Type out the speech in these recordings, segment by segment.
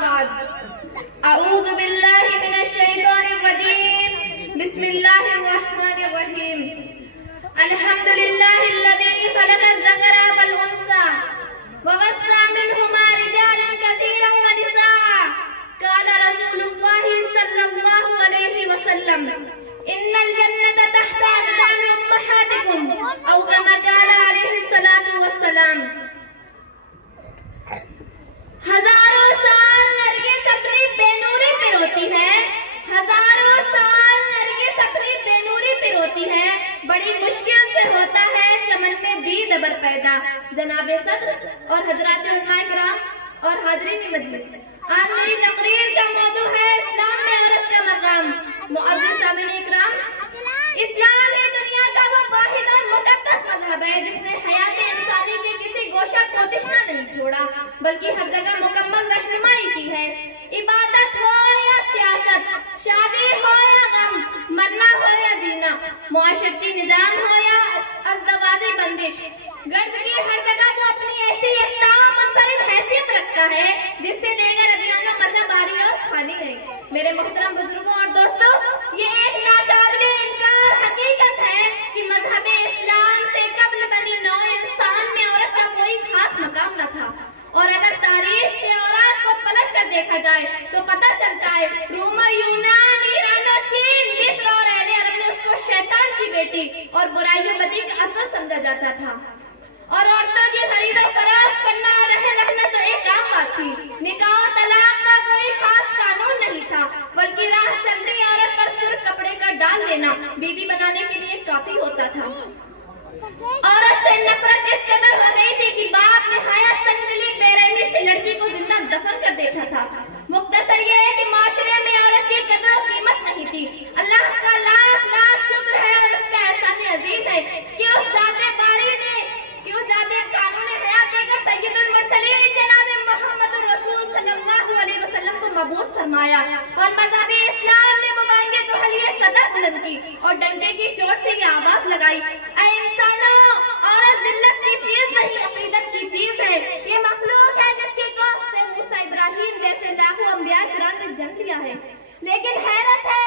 بعد اعوذ باللہ من الشیطان الرجیم بسم اللہ الرحمن الرحیم الحمدللہ الذی خلق الذکر والانثى وبث منہما رجالا کثیرا ونساء قال رسول اللہ صلی اللہ علیہ وسلم ان الجنة تحت اقدام امہاتکم او کما قال علیہ الصلاۃ والسلام۔ ہزاروں سال نرگس اپنی بے نوری پہ روتی ہے، ہزاروں سال نرگس اپنی بے نوری پہ روتی ہے، بڑی مشکل سے ہوتا ہے چمن میں دید ابر پیدا۔ جناب صدر اور حضرات علماء کرام اور حاضرین مجلس، آج میری تقریر کا موضوع ہے اسلام میں عورت کا مقام۔ معزز سامعین اکرام، اسلام ہی دنیا کا وہ واحد اور مقدس مذہب ہے جس نے حیات انسانی کے کسی گوشہ کو تشنا نہیں چھوڑا بلکہ ہر جگہ مکمل رہنمائی کی ہے۔ عبادت ہو یا سیاست، شادی ہو یا غم، مرنا ہو یا جینا، معاشرتی نظام ہو یا ازدواجی بندش، گرد کی ہر جگہ وہ اپنی ایسی ایک منفرد حیثیت رکھتا ہے جس سے دیگر ادیان و مذہب آری اور خالی ہے۔ میرے محترم بزرگوں اور دوستوں، یہ ایک ناقابل انکار حقیقت ہے کہ مذہب اسلام سے قبل بنی نوع انسان میں عورت کا کوئی خاص مقام نہ تھا، اور اگر تاریخ کے اوراق کو پلٹ کر دیکھا جائے تو پتہ چلتا ہے روم، یونان، ایران و چین، مصر اور اہل عرب نے اس کو شیطان کی بیٹی اور برائی و بدی کا اصل سمجھا جاتا تھا، اور عورتوں کی خرید و فروخت کرنا اور رہنا تو ایک عام بات تھی۔ نکاح و طلاق کا کوئی خاص قانون نہیں تھا، بلکہ راہ چلتی عورت پر سرخ کپڑے کا ڈال دینا بیوی بنانے کے لیے کافی ہوتا تھا۔ عورت سے نفرت اس قدر ہو گئی تھی کہ باپ نہایت سنگدلی بے رحمی سے لڑکی کو زندہ دفن کر دیتا تھا۔ مختصر یہ ہے کہ معاشرے میں عورت کی قدر و قیمت نہیں تھی۔ اللہ کا لاکھ لاکھ شکر ہے اور اس کا احسان عظیم ہے کہ اس ذات باری نے قانون حیات دے کر سید المرسلین جناب محمد الرسول صلی اللہ علیہ وسلم کو مبعوث فرمایا، اور مذہب اسلام نے مبانگے دہلیہ صدا بلند کی اور ڈنڈے کی چوٹ سے یہ آواز لگائی، اے انسانوں، عورت ذلت کی چیز نہیں عقیدت کی چیز ہے۔ یہ مخلوق ہے جس کی کوکھ سے موسیٰ ابراہیم جیسے لاکھوں انبیاء کرام نے جنم لیا ہے، لیکن حیرت ہے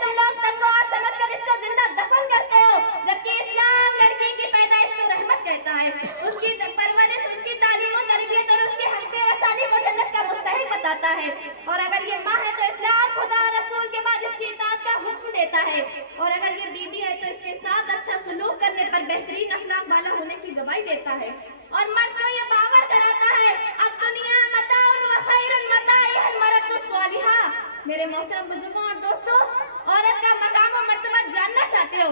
تم لوگ تنگ اور سمجھ کر اس کو زندہ دفن کرتے ہو، جبکہ اسلام لڑکی کی پیدائش کو رحمت کہتا ہے، اس کی پرورش، اس کی تعلیم و تربیت اور اس کی حق رسانی کو جنت کا مستحق بتاتا ہے، اور اگر یہ ماں ہے تو اسلام خدا اور رسول کے بعد اس کی اطاعت کا حکم دیتا ہے، اور اگر یہ بیوی ہے تو اس کے ساتھ اچھا سلوک کرنے پر بہترین اخلاق والا ہونے کی گواہی دیتا ہے، اور مرد کو یہ باور کراتا ہے اب دنیا متاع و خیر متاعها المرأة الصالحہ۔ میرے محترم بزرگوں اور دوستوں، عورت کا مقام و مرتبہ جاننا چاہتے ہو؟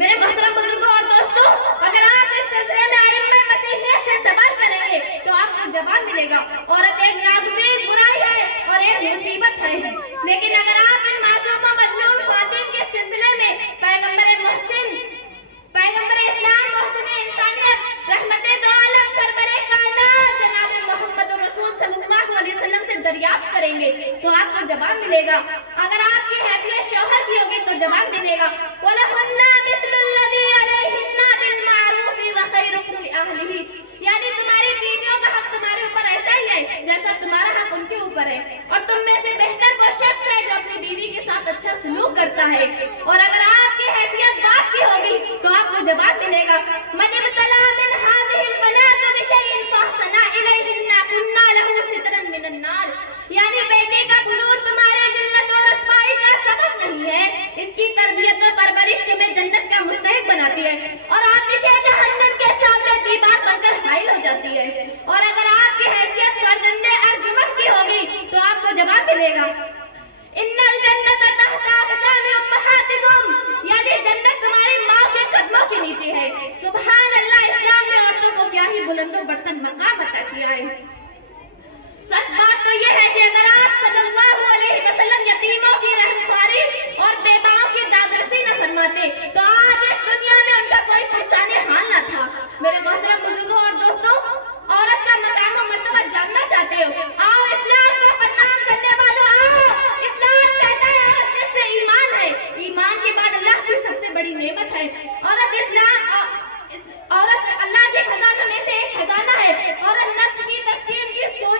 میرے محترم بزرگوں اور دوستوں، اگر آپ اس سلسلے میں ائمہ مسیحیت سے سوال کریں گے تو آپ کو جواب ملے گا، عورت ایک ناگزیر برائی ہے اور ایک مصیبت ہے، لیکن اگر آپ ان معصوم و مظلوم خواتین کے سلسلے میں پیغمبر اسلام محسن انسانیت رحمت دو عالم سرور کائنات جناب محمد الرسول صلی اللہ علیہ وسلم سے دریافت کریں گے تو آپ کو جواب ملے گا۔ اگر آپ کی حیثیت شوہر کی ہوگی تو جواب ملے گا وَلَهُنَّ مِثْلُ الَّذِي عَلَيْهِنَّ بِالْمَعْرُوفِ وَخَيْرُكُمْ لِأَهْلِهِ، یعنی تمہاری بیویوں کا حق تمہارے اوپر ایسا ہی ہے جیسا تمہارا حق ان کے اوپر ہے، اور تم میں سے بہتر وہ شخص ہے جو اپنی بیوی کے ساتھ اچھا سلوک کرتا ہے۔ اور اگر آپ کی حیثیت باپ کی ہوگی تو آپ کو جواب ملے گا مَنِ ابْتَلَىٰ مِنْ هَٰذِهِ الْبَنَاتُ بِشَيْءٍ فَأَحْسَنَ إِلَيْهِنَّ كُنَّا لَهُ سِتْرًا مِنَ النَّارِ، یعنی بیٹے کا بلوغ تمہارے ذلت اور رسوائی کا سبب نہیں ہے، اس کی تربیت و پرورش تمہیں جنت کا مستحق بناتی ہے اور آتش جہنم کے سامنے دیوار بن کر حائل ہو جاتی ہے۔ اور اگر آپ کی حیثیت فرزند ارجمند کی ہوگی تو آپ کو جواب ملے گا ان الجنت تحت اقدام امہاتکم، یعنی جنت تمہاری ماں کے قدموں کے نیچے ہے۔ سبحان اللہ، اسلام نے عورتوں کو کیا ہی بلند و برتر مقام عطا کیا ہے۔ سچ بات تو یہ ہے کہ اگر آپ صلی اللہ علیہ وسلم یتیموں کی رحمخواری اور بیواؤں کی دادرسی نہ فرماتے تو آج اس دنیا میں ان کا کوئی پرسان حال نہ تھا۔ میرے محترم بزرگوں اور دوستوں، عورت کا مقام و مرتبہ جاننا چاہتے ہو؟ آؤ اسلام کو بدنام کرنے والوں، آؤ، اسلام کہتا ہے عورت میں سے ایمان ہے، ایمان کے بعد اللہ کی سب سے بڑی نعمت ہے۔ عورت اللہ کے خزانوں میں سے ایک خزانہ ہے، عورت نفس کی تسکین کی سوچ